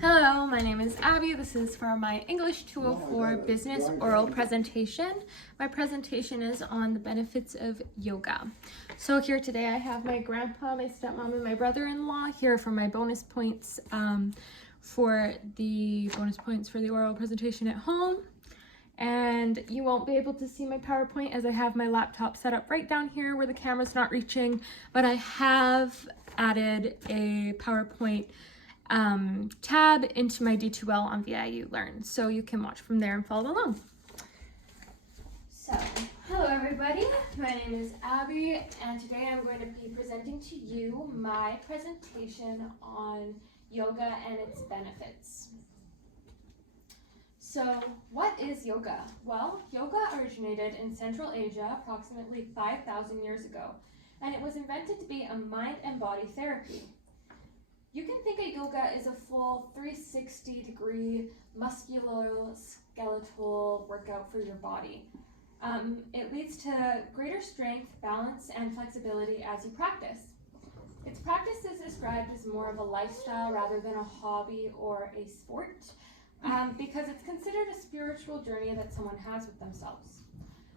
Hello, my name is Abby. This is for my English 204 business oral presentation. My presentation is on the benefits of yoga. So here today I have my grandpa, my stepmom, and my brother-in-law here for my bonus points for the oral presentation at home. And you won't be able to see my PowerPoint as I have my laptop set up right down here where the camera's not reaching, but I have added a PowerPoint tab into my D2L on VIU Learn, so you can watch from there and follow along. So, hello everybody, my name is Abby, and today I'm going to be presenting to you my presentation on yoga and its benefits. So, what is yoga? Well, yoga originated in Central Asia approximately 5,000 years ago, and it was invented to be a mind and body therapy. You can think of yoga as a full 360-degree musculoskeletal workout for your body. It leads to greater strength, balance, and flexibility as you practice. Its practice is described as more of a lifestyle rather than a hobby or a sport, because it's considered a spiritual journey that someone has with themselves.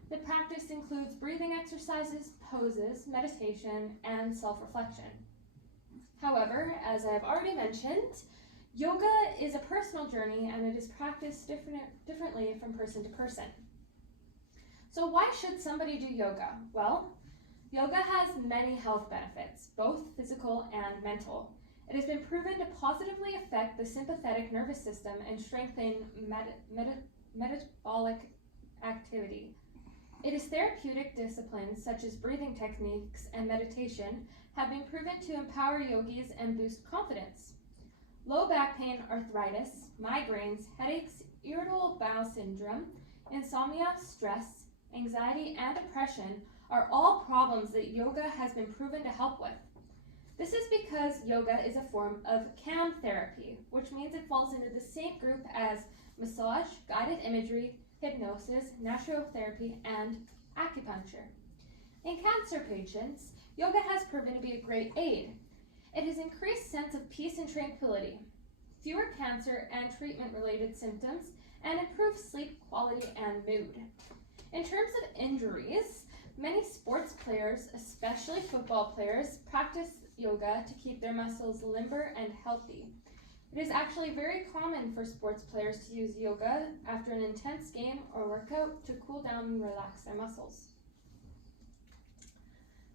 The practice includes breathing exercises, poses, meditation, and self-reflection. However, as I've already mentioned, yoga is a personal journey and it is practiced differently from person to person. So why should somebody do yoga? Well, yoga has many health benefits, both physical and mental. It has been proven to positively affect the sympathetic nervous system and strengthen metabolic activity. It is therapeutic disciplines such as breathing techniques and meditation have been proven to empower yogis and boost confidence. Low back pain, arthritis, migraines, headaches, irritable bowel syndrome, insomnia, stress, anxiety, and depression are all problems that yoga has been proven to help with. This is because yoga is a form of CAM therapy, which means it falls into the same group as massage, guided imagery, hypnosis, naturotherapy, and acupuncture. In cancer patients, yoga has proven to be a great aid. It has increased sense of peace and tranquility, fewer cancer and treatment-related symptoms, and improved sleep quality and mood. In terms of injuries, many sports players, especially football players, practice yoga to keep their muscles limber and healthy. It is actually very common for sports players to use yoga after an intense game or workout to cool down and relax their muscles.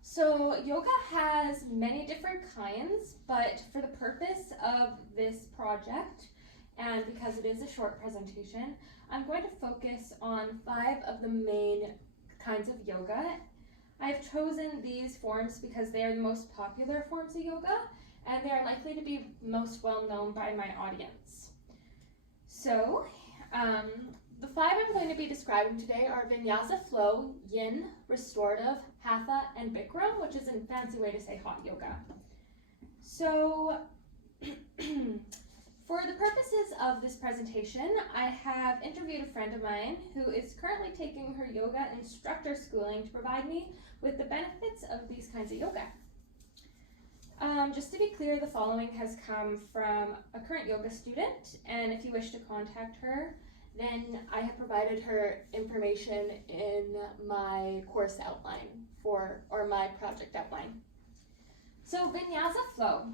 So yoga has many different kinds, but for the purpose of this project, and because it is a short presentation, I'm going to focus on 5 of the main kinds of yoga. I've chosen these forms because they are the most popular forms of yoga, and they are likely to be most well known by my audience. So, the 5 I'm going to be describing today are Vinyasa Flow, Yin, Restorative, Hatha, and Bikram, which is a fancy way to say hot yoga. So, for the purposes of this presentation, I have interviewed a friend of mine who is currently taking her yoga instructor schooling to provide me with the benefits of these kinds of yoga. Just to be clear, the following has come from a current yoga student, and if you wish to contact her, then I have provided her information in my course outline or my project outline. So Vinyasa Flow,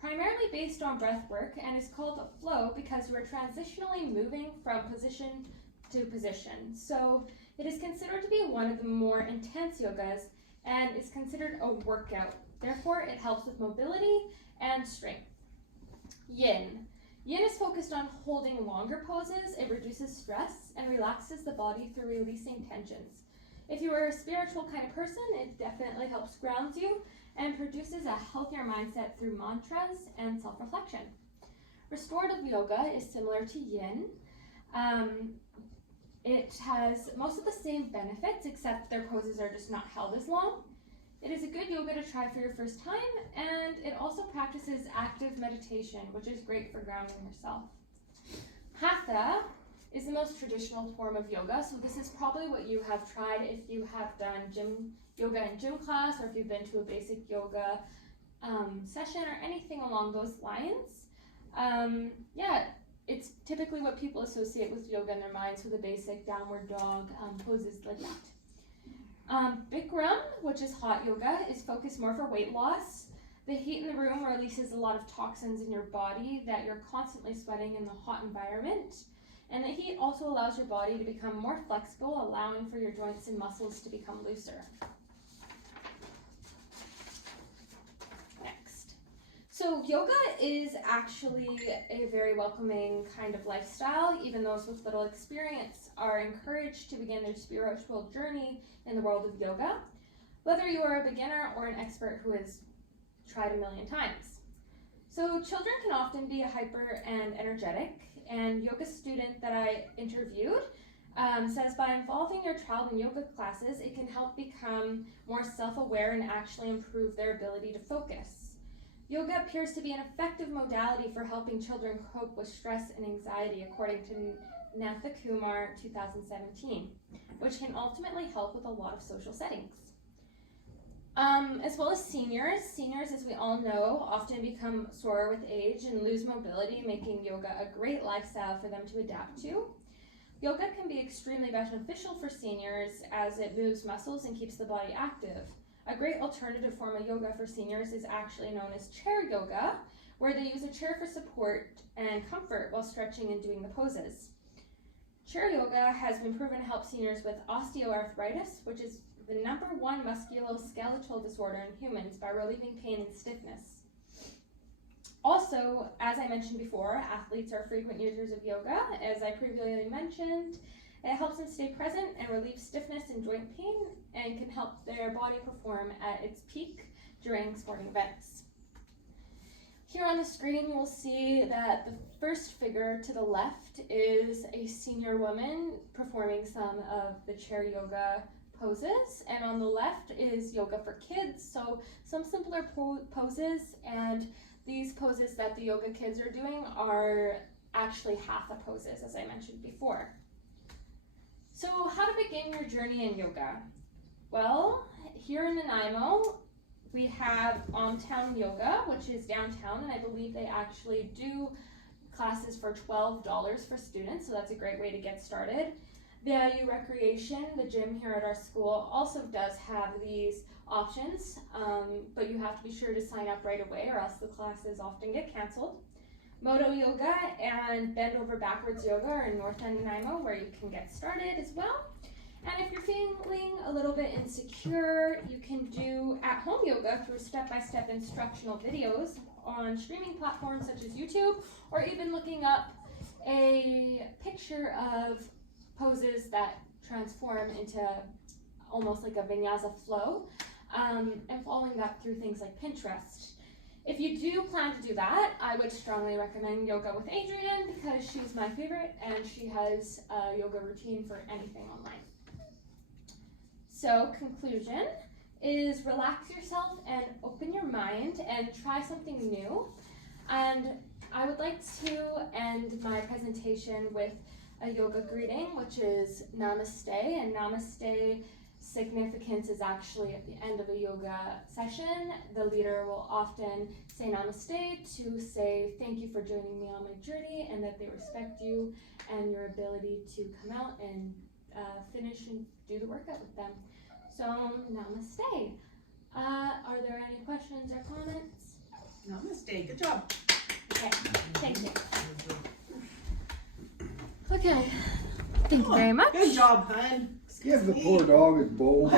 primarily based on breath work, and is called flow because we're transitionally moving from position to position. So it is considered to be one of the more intense yogas and is considered a workout. Therefore, it helps with mobility and strength. Yin. Yin is focused on holding longer poses. It reduces stress and relaxes the body through releasing tensions. If you are a spiritual kind of person, it definitely helps ground you and produces a healthier mindset through mantras and self-reflection. Restorative yoga is similar to Yin. It has most of the same benefits, except their poses are just not held as long. It is a good yoga to try for your first time, and it also practices active meditation, which is great for grounding yourself. Hatha is the most traditional form of yoga, so this is probably what you have tried if you have done yoga in gym class, or if you've been to a basic yoga session or anything along those lines. Yeah, it's typically what people associate with yoga in their minds, with the basic downward dog poses like that. Bikram, which is hot yoga, is focused more for weight loss. The heat in the room releases a lot of toxins in your body that you're constantly sweating in the hot environment. And the heat also allows your body to become more flexible, allowing for your joints and muscles to become looser. Next. So yoga is actually a very welcoming kind of lifestyle. Even those with little experience are encouraged to begin their spiritual journey in the world of yoga, whether you are a beginner or an expert who has tried a million times. So children can often be hyper and energetic, and yoga student that I interviewed says by involving your child in yoga classes, it can help become more self-aware and actually improve their ability to focus. Yoga appears to be an effective modality for helping children cope with stress and anxiety, according to Natha Kumar 2017, which can ultimately help with a lot of social settings. As well as seniors. Seniors, as we all know, often become sore with age and lose mobility, making yoga a great lifestyle for them to adapt to. Yoga can be extremely beneficial for seniors as it moves muscles and keeps the body active. A great alternative form of yoga for seniors is actually known as chair yoga, where they use a chair for support and comfort while stretching and doing the poses. Chair yoga has been proven to help seniors with osteoarthritis, which is the #1 musculoskeletal disorder in humans, by relieving pain and stiffness. Also, as I mentioned before, athletes are frequent users of yoga. As I previously mentioned, it helps them stay present and relieve stiffness and joint pain, and can help their body perform at its peak during sporting events. Here on the screen, we'll see that the first figure to the left is a senior woman performing some of the chair yoga poses, and on the left is yoga for kids, so some simpler poses, and these poses that the yoga kids are doing are actually hatha poses, as I mentioned before. So how to begin your journey in yoga? Well, here in Nanaimo, we have Town Yoga, which is downtown, and I believe they actually do classes for $12 for students, so that's a great way to get started. The IU Recreation, the gym here at our school, also does have these options, but you have to be sure to sign up right away or else the classes often get canceled. Moto Yoga and Bend Over Backwards Yoga are in North End Nanaimo, where you can get started as well. And if you're feeling a little bit insecure, you can do at-home yoga through step-by-step instructional videos on streaming platforms such as YouTube, or even looking up a picture of poses that transform into almost like a vinyasa flow, and following that through things like Pinterest. If you do plan to do that, I would strongly recommend Yoga with Adrienne, because she's my favorite and she has a yoga routine for anything online. So, conclusion is relax yourself and open your mind and try something new. And I would like to end my presentation with a yoga greeting, which is Namaste, and Namaste significance is actually at the end of a yoga session. The leader will often say Namaste to say thank you for joining me on my journey, and that they respect you and your ability to come out and finish and do the workout with them. So, Namaste. Are there any questions or comments? Namaste. Good job. Okay, thank you. Okay, thank you very much. Good job, hun. Give the poor dog a bowl.